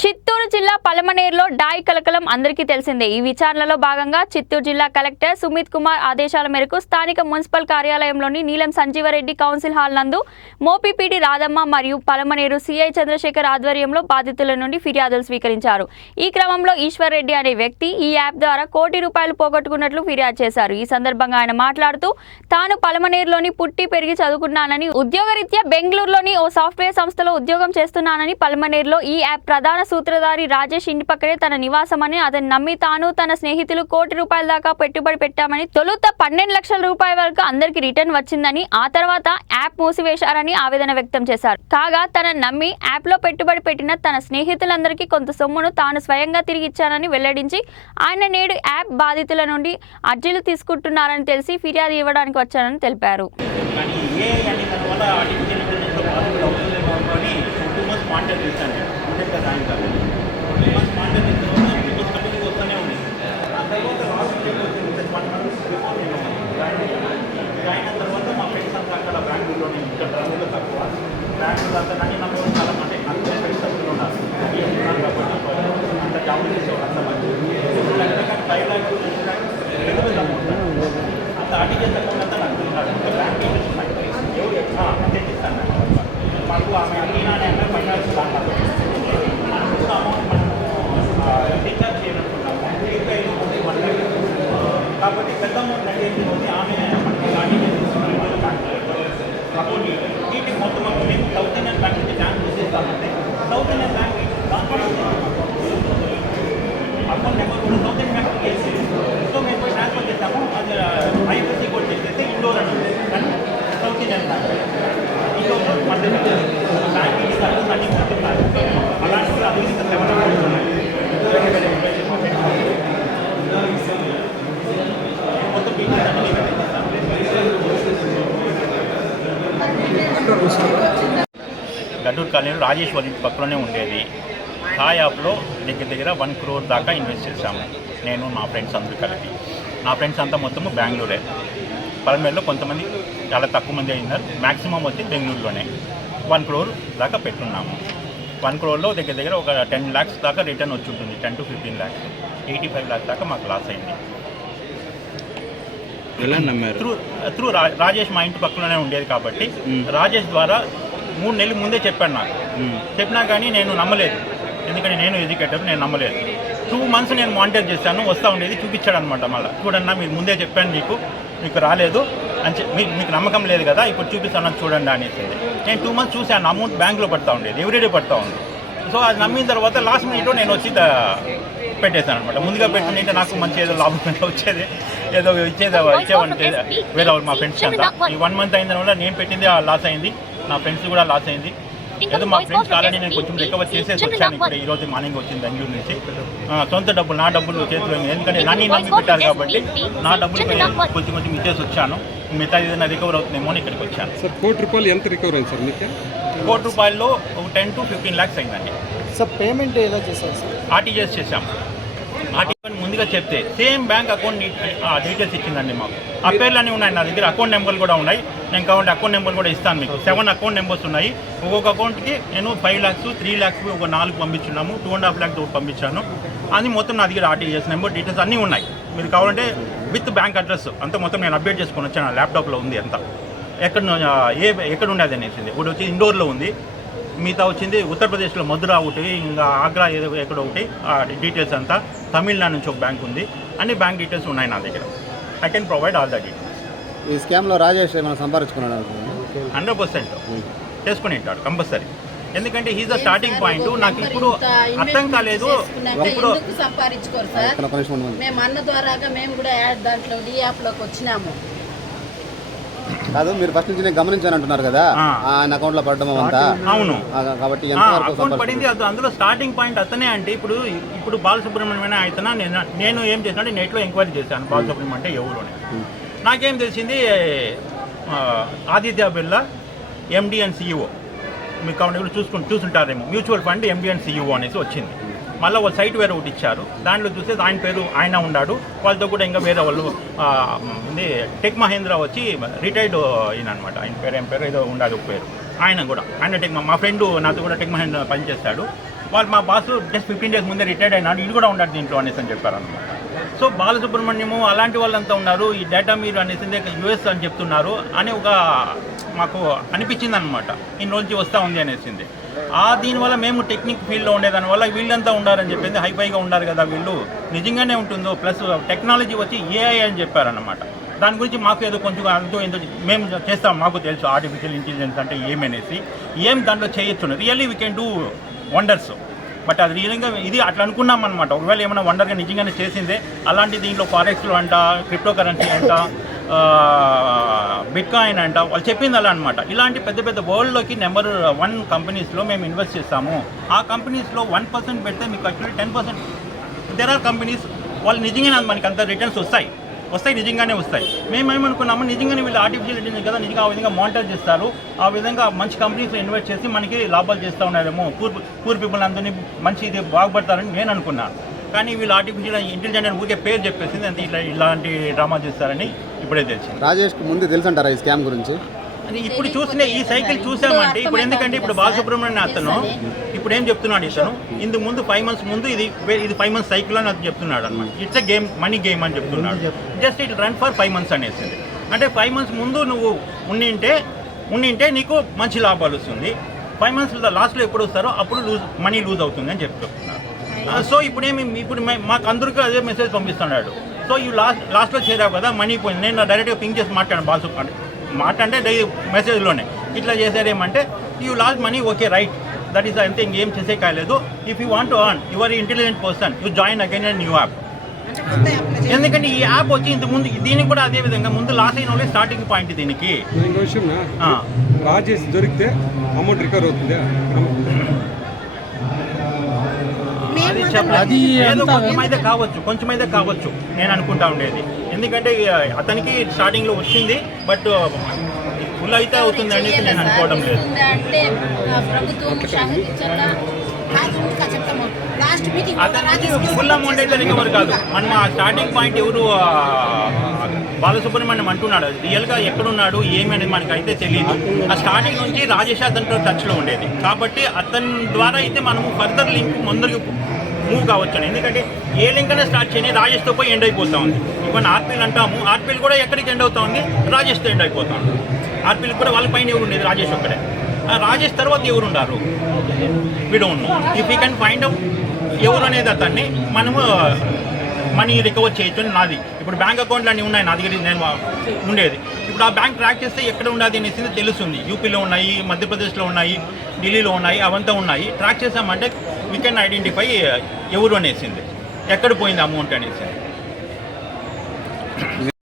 చిత్తూరు జిల్లా పలమనేరులో డాయ్ కలకలం అందరికీ తెలిసిందే. ఈ విచారణలో భాగంగా చిత్తూరు జిల్లా కలెక్టర్ సుమిత్ కుమార్ ఆదేశాల మేరకు స్థానిక మున్సిపల్ కార్యాలయంలోని నీలం సంజీవరెడ్డి కౌన్సిల్ హాల్ నందు మోపిపీడి రాధమ్మ మరియు పలమనేరు సిఐ చంద్రశేఖర్ ఆధ్వర్యంలో బాధితుల నుండి ఫిర్యాదులు స్వీకరించారు. ఈ క్రమంలో ఈశ్వర్ రెడ్డి అనే వ్యక్తి ఈ యాప్ ద్వారా కోటి రూపాయలు పోగొట్టుకున్నట్లు ఫిర్యాదు చేశారు. ఈ సందర్భంగా ఆయన మాట్లాడుతూ తాను పలమనేరులోని పుట్టి పెరిగి చదువుకున్నానని ఉద్యోగరీత్యా బెంగళూరులోని ఓ సాఫ్ట్వేర్ సంస్థలో ఉద్యోగం చేస్తున్నానని పలమనేరులో ఈ యాప్ ప్రధాన సూత్రధారి రాజేష్ ఇంటి పక్కనే తన నివాసమని అతను నమ్మి తాను తన స్నేహితులు కోటి రూపాయల దాకా పెట్టుబడి పెట్టామని తొలుత పన్నెండు లక్షల రూపాయల వరకు అందరికి రిటర్న్ వచ్చిందని ఆ తర్వాత యాప్ మూసివేశారని ఆవేదన వ్యక్తం చేశారు. కాగా తన నమ్మి యాప్లో పెట్టుబడి పెట్టిన తన స్నేహితులందరికీ కొంత సొమ్మును తాను స్వయంగా తిరిగి ఇచ్చానని వెల్లడించి ఆయన నేడు యాప్ బాధితుల నుండి అర్జీలు తీసుకుంటున్నారని తెలిసి ఫిర్యాదు ఇవ్వడానికి వచ్చానని తెలిపారు. కానీ ఏ అనే దానివల్ల అడిగి ఇంటెలిజెన్స్లో పాసిబుల్ అవుతుందేమో అనుకొని టూ మంత్స్ మానిటర్ చేశాను. నేను ఉండే కదా ఆయన కాదు టూ మంత్స్ మానిటర్ చేసిన తర్వాత టూ మంత్స్ కంటిన్యూ వస్తూనే ఉంది ఆ తర్వాత లాస్ట్ వీక్ వచ్చింది వన్ మంత్ బిఫోర్ నేను జాయిన్ అయ్యాను జాయిన్ అయిన తర్వాత మా ఫ్రెండ్స్ అంతా అక్కడ బెంగళూరులోనే ఇక్కడ బెంగళూరులో తక్కువ బెంగళూరు అంతా నన్ను నమ్మకం చాలా అంటే నాకు ఫ్రెండ్స్ అందరూ ఉన్నారు ఈ ఉన్నాను కాబట్టి అంత జాబ్ చేసేవాళ్ళు అంత మంచి ఫైవ్ ల్యాక్స్ పెద్ద పెద్ద అమౌంట్ అంత ఆర్టికల్స్ అకౌంట్ అంతా నాకు ఉన్నాడు ఇంకా బ్యాంక్ డీటెయిల్స్ ఉన్నాయి ఎవరు ఆ, అదే ఇస్తాను నాకు. మాకు ఆమె అడిగినా అంటే ఫైనాన్స్ దాంట్లో అంత అమౌంట్ మనము రీఛార్జ్ చేయాలనుకున్నాము ఇంకా ఏదో ఉంది వన్ ల్యాక్ కాబట్టి పెద్ద అమౌంట్ అడిగేది ఉంది ఆమె మనకి ఆర్టికల్స్ ఇస్తున్నారు వాళ్ళ బ్యాంక్ అకౌంట్ వీటికి మొత్తం మేము సౌత్ ఇండియన్ బ్యాంక్ నుంచి బ్యాంక్ చేసేస్తామంటే సౌత్ ఇండియన్ బ్యాంక్ దాంట్లో అకౌంట్ నెంబర్ కూడా సౌత్ ఇండియన్ బ్యాంక్ చేసి సో మేము పోయి ట్రాన్స్ఫర్ చేస్తాము అది ఐఎఫ్ఎస్సి కోడ్ చేసేసి ఇండోర్ అని ఉంది కానీ సౌత్ ఇండియన్ బ్యాంక్ ఇండోర్లో మధ్య బ్యాంక్ ఇస్తారు అన్ని మొత్తున్నారు అలాంటివి అది ఇంకా సెవెన్ అకౌంట్స్ ఉన్నాయి వేరే వేరే మొబైల్ మొత్తం డీటెయిల్స్ అన్ని మేమే తెచ్చిస్తాము గడ్డూరు కాలనీలో రాజేష్ వాళ్ళ ఇంటి పక్కలోనే ఉండేది. ఆ యాప్లో దగ్గర దగ్గర వన్ క్రోర్ దాకా ఇన్వెస్ట్ చేశాము. నేను మా ఫ్రెండ్స్ అందరూ కలిపి. నా ఫ్రెండ్స్ అంతా మొత్తము బెంగళూరే. పలమేరులో కొంతమంది చాలా తక్కువ మంది అయినారు. మ్యాక్సిమం వచ్చి బెంగళూరులోనే. వన్ క్రోర్ దాకా పెట్టున్నాము. వన్ క్రోర్లో దగ్గర దగ్గర ఒక టెన్ ల్యాక్స్ దాకా రిటర్న్ వచ్చి ఉంటుంది. Ten to fifteen lakhs eighty five lakhs దాకా మాకు లాస్ అయింది. త్రూ త్రూ రాజేష్ మా ఇంటి పక్కలోనే ఉండేది కాబట్టి. రాజేష్ ద్వారా మూడు నెలల ముందే చెప్పాను నాకు. చెప్పినా కానీ నేను నమ్మలేదు. ఎందుకంటే నేను ఎడ్యుకేటర్ నేను నమ్మలేదు. టూ మంత్స్ నేను మానిటర్ చేశాను వస్తూ ఉండేది చూపించాడు అనమాట మళ్ళీ. చూడన్నా మీరు ముందే చెప్పాను మీకు మీకు రాలేదు. అని మీకు మీకు నమ్మకం లేదు కదా ఇప్పుడు చూపిస్తాను చూడండి అనేసి. నేను టూ మంత్స్ చూశాను అమౌంట్ బ్యాంక్లో పడతా ఉండేది ఎవ్రీడే పడతా ఉంది సో అది నమ్మిన తర్వాత లాస్ట్ మినిట్లో నేను వచ్చి పెట్టేశాను అనమాట ముందుగా పెట్టుకుంటే నాకు మంచి ఏదో లాభం వచ్చేది ఏదో ఇచ్చేది ఇచ్చేవాడి వేరే వాళ్ళు మా ఫ్రెండ్స్ అంతా. ఈ వన్ మంత్ అయిన వల్ల నేను పెట్టింది లాస్ అయింది. నా ఫ్రెండ్స్ కూడా లాస్ అయింది. ఏదో మా ఫ్రెండ్స్ కాలని నేను కొంచెం రికవర్ చేసేసి వచ్చాను ఇప్పుడు ఈ రోజు మార్నింగ్ వచ్చింది బెంగళూరు నుంచి. ఆ, సొంత డబ్బులు నా డబ్బులు చేతిలో. ఎందుకంటే నన్ను నమ్మి పెట్టారు కాబట్టి నా డబ్బులు కొంచెం కొంచెం ఇచ్చేసి వచ్చాను. మిగతా ఏదైనా రికవర్ అవుతుందేమో అని ఇక్కడికి వచ్చాను. సార్ కోటి రూపాయలు ఎంత రికవర్ అయింది సార్ మీకు? కోటి రూపాయల్లో ఒక టెన్ టు ఫిఫ్టీన్ ల్యాక్స్ అయిందండి. సార్ పేమెంట్ ఎలా చేశారు సార్. ఆర్టీజీఎస్ చేశాం ఆర్టీజీఎస్ ముందుగా చెప్తే సేమ్ బ్యాంక్ అకౌంట్ డీటెయిల్స్ ఇచ్చిందండి మాకు. ఆ పేర్లన్నీ ఉన్నాయి నా దగ్గర. అకౌంట్ నెంబర్లు కూడా ఉన్నాయి. నేను కావాలంటే అకౌంట్ నెంబర్ కూడా ఇస్తాను మీకు. సెవెన్ అకౌంట్ నెంబర్స్ ఉన్నాయి. ఒక్కొక్క అకౌంట్కి నేను ఫైవ్ ల్యాక్స్ త్రీ ల్యాక్స్ ఒక నాలుగు పంపించున్నాము. టూ అండ్ హాఫ్ ల్యాక్స్ ఒకటి పంపించాను. అది మొత్తం నా దగ్గర ఆర్టీజీఎస్ నెంబర్ డీటెయిల్స్ అన్నీ ఉన్నాయి. మీరు కావాలంటే విత్ బ్యాంక్ అడ్రస్ అంతా మొత్తం నేను అప్డేట్ చేసుకొని వచ్చాను. నా ల్యాప్టాప్లో ఉంది అంతా. ఎక్కడ ఏ ఎక్కడ ఉండేది అనేసి. ఇప్పుడు వచ్చి ఇండోర్లో ఉంది. మిగతా వచ్చింది ఉత్తరప్రదేశ్లో మధుర ఒకటి ఇంకా ఆగ్రా ఏదో ఎక్కడ ఒకటి ఆ డీటెయిల్స్ అంతా. తమిళనాడు నుంచి ఒక బ్యాంక్ ఉంది. అన్ని బ్యాంక్ డీటెయిల్స్ ఉన్నాయి నా దగ్గర. I can provide all the details ఈ స్కామ్లో రాజేష్ ఏమైనా సంపాదించుకున్నాడు? Hundred percent. చేసుకుని ఉంటాడు కంపల్సరీ. ఎందుకంటే హీజ్ ద స్టార్టింగ్ పాయింట్ నాకు ఇప్పుడు అర్థం కాలేదు. ఇప్పుడు సంపాదించుకోరు సార్? మేము అన్న ద్వారాగా మేము కూడా యాడ్ దాంట్లో డి యాప్లోకి వచ్చినాము. కాదు మీరు ఫస్ట్ నుంచి నేను గమనించాను అంటున్నారు కదా ఆ. ఆయన అకౌంట్లో పడడం అంతా. అవును. కాబట్టి అకౌంట్ పడింది అది అందులో స్టార్టింగ్ పాయింట్ అతనే అంటే ఇప్పుడు ఇప్పుడు బాలసుబ్రహ్మణ్యం అయితేనా నేను నేను ఏం చేశానంటే నెట్లో ఎంక్వైరీ చేశాను బాలసుబ్రహ్మణ్యం అంటే ఎవరు అని. నాకేం తెలిసింది Aditya Birla MD and CEO మీకు కావాలి కూడా చూసుకుని చూసుంటారేమో. Mutual fund MD and CEO అనేసి వచ్చింది. మళ్ళీ ఒక సైట్ వేరే ఒకటి ఇచ్చారు. దాంట్లో చూస్తే ఆయన పేరు ఆయన ఉన్నాడు. వాళ్ళతో కూడా ఇంకా వేరే వాళ్ళు టెక్ మహేంద్ర వచ్చి రిటైర్డ్ అయిన అనమాట ఆయన పేరు ఏం పేరు ఏదో ఉండాలి ఒక పేరు. ఆయన కూడా ఆయన టెక్ మా ఫ్రెండ్ నాతో కూడా టెక్ మహేంద్ర పనిచేస్తాడు. వాళ్ళు మా బాస్ జస్ట్ ఫిఫ్టీన్ డేస్ ముందే రిటైర్డ్ అయినాడు. ఇది కూడా ఉన్నాడు దీంట్లో అనేసి అని చెప్పారు అనమాట సో బాలసుబ్రహ్మణ్యము అలాంటి వాళ్ళంతా ఉన్నారు. ఈ డేటా మీరు అనేసింది యుఎస్ అని చెప్తున్నారు అని ఒక మాకు అనిపించింది అనమాట ఇన్ని రోజు వస్తూ ఉంది అనేసింది. ఆ దీనివల్ల మేము టెక్నిక్ ఫీల్డ్లో ఉండేదాని వల్ల వీళ్ళంతా ఉండాలని చెప్పింది. హైఫైగా ఉండాలి కదా వీళ్ళు. నిజంగానే ఉంటుందో ప్లస్ టెక్నాలజీ వచ్చి ఏఐ అని చెప్పారనమాట దాని గురించి మాకు ఏదో కొంచెం అంతో ఎంతో మేము చేస్తాం. మాకు తెలుసు. ఆర్టిఫిషియల్ ఇంటెలిజెన్స్ అంటే ఏమనేసి. ఏం దాంట్లో చేయొచ్చు really we can do wonders but అది రియల్గా ఇది అట్లా అనుకున్నాం అనమాట ఒకవేళ ఏమైనా వండర్గా నిజంగానే చేసిందే అలాంటి దీంట్లో ఫారెక్స్లు అంట క్రిప్టో కరెన్సీ అంట బిట్ కాయిన్ అంట వాళ్ళు చెప్పింది అలా అనమాట ఇలాంటి పెద్ద పెద్ద వరల్డ్లోకి నెంబర్ వన్ కంపెనీస్లో మేము ఇన్వెస్ట్ చేస్తాము. ఆ కంపెనీస్లో వన్ పర్సెంట్ పెడితే మీకు actually ten percent there are companies వాళ్ళు నిజంగానే మనకి అంత రిటర్న్స్ వస్తాయి. వస్తాయి నిజంగానే వస్తాయి. మేము ఏమనుకున్నాము నిజంగానే వీళ్ళు ఆర్టిఫిషియల్ ఇంటెలిజెన్స్ కదా నిజంగా ఆ విధంగా మానిటర్ చేస్తారు. ఆ విధంగా మంచి కంపెనీస్లో ఇన్వెస్ట్ చేసి మనకి లాభాలు చేస్తూ ఉన్నారేమో పూర్ పూర్ పీపుల్ అందరినీ మంచి ఇది బాగుపడతారని నేను అనుకున్నాను. కానీ వీళ్ళు ఆర్టిఫిషియల్ ఇంటెలిజెన్స్ అని ఊరికే పేరు చెప్పేసింది అంతే ఇట్లా ఇలాంటి డ్రామా చేస్తారని ఇప్పుడే తెలిసింది. రాజేష్కి ముందు తెలుసు అంటారా ఈ స్కామ్ గురించి? ఇప్పుడు చూసిన ఈ సైకిల్ చూసామంటే ఇప్పుడు ఎందుకంటే ఇప్పుడు బాలసుబ్రహ్మణ్యం అతను ఇప్పుడు ఏం చెప్తున్నాడు ఇతను? ఇందుకు ముందు ఫైవ్ మంత్స్ ముందు ఇది ఇది ఫైవ్ మంత్స్ సైకిల్ అని అతను చెప్తున్నాడు అనమాట it's a game money game అని చెప్తున్నాడు. Just it run for five months అనేసింది. అంటే ఫైవ్ మంత్స్ ముందు నువ్వు ఉండింటే ఉండింటే నీకు మంచి లాభాలు వస్తుంది. ఫైవ్ మంత్స్ లాస్ట్లో ఎప్పుడు వస్తారో అప్పుడు లూజ్ మనీ లూజ్ అవుతుంది అని చెప్పి చెప్తున్నారు సో ఇప్పుడు ఏమి ఇప్పుడు మాకు అందరికీ అదే మెసేజ్ పంపిస్తున్నాడు. సో ఈ లాస్ట్ లాస్ట్లో చేరావు కదా మనీ పోయింది. నేను డైరెక్ట్గా పింక్ చేసి మాట్లాడాను బాల్సు మాట అంటే డై మెసేజ్లోనే ఇట్లా చేశారేమంటే you lost money okay right that is అంతే ఇంకేం చేసే కాలేదు. If you want earn your intelligent person you join again and new app ఎందుకంటే ఈ యాప్ వచ్చి ఇంత ముందు దీనికి కూడా అదే విధంగా ముందు లాస్ అయిన వాళ్ళే స్టార్టింగ్ పాయింట్ దీనికి. విషయం దొరికితే అమౌంట్ రికవర్ అవుతుందా? అది చెప్పలేదు ఏదో కొంచెం అయితే కావచ్చు కొంచెం అయితే కావచ్చు నేను అనుకుంటా ఉండేది. ఎందుకంటే అతనికి స్టార్టింగ్లో వచ్చింది బట్ ఫుల్ అయితే అవుతుంది అనేసి నేను అనుకోవడం లేదు. అతనికి ఫుల్ అమౌంట్ అయితే రికవర్ కాదు. మనం ఆ స్టార్టింగ్ పాయింట్ ఎవరు బాలసుబ్రహ్మణ్యం అంటున్నాడు. రియల్గా ఎక్కడున్నాడు ఏమి అనేది మనకి అయితే తెలియదు. ఆ స్టార్టింగ్ నుంచి రాజేష్ అతనితో టచ్లో ఉండేది. కాబట్టి అతని ద్వారా అయితే మనము ఫర్దర్ లింక్ ముందరికి మూవ్ కావచ్చు ఎందుకంటే ఏ లింక్ అయినా స్టార్ట్ చేయని రాజేష్తో పోయి ఎండ్ అయిపోతా ఉంది. ఇప్పుడు ఆర్పీఎల్ అంటాము. ఆర్పీఎల్ కూడా ఎక్కడికి ఎండ్ అవుతా ఉంది? రాజేష్తో ఎండ్ అయిపోతా ఉంది. ఆర్పీఎల్ కూడా వాళ్ళ పైన ఎవరు ఉండేది? రాజేష్ ఒక్కడే. ఆ రాజేష్ తర్వాత ఎవరు ఉన్నారు ఉన్నాం if you can find out ఎవరు అనేది అతన్ని మనము మనీ రికవర్ చేయొచ్చు అని నాది. ఇప్పుడు బ్యాంక్ అకౌంట్లు అన్నీ ఉన్నాయి నా దగ్గర నేను ఉండేది. ఇప్పుడు ఆ బ్యాంక్ ట్రాక్ చేస్తే ఎక్కడ ఉన్నది అనేసి తెలుస్తుంది. యూపీలో ఉన్నాయి మధ్యప్రదేశ్లో ఉన్నాయి ఢిల్లీలో ఉన్నాయి అవంతా ఉన్నాయి. ట్రాక్ చేసామంటే వీ కెన్ ఐడెంటిఫై ఎవరు అనేసింది. ఎక్కడ పోయింది అమౌంట్ అనేసి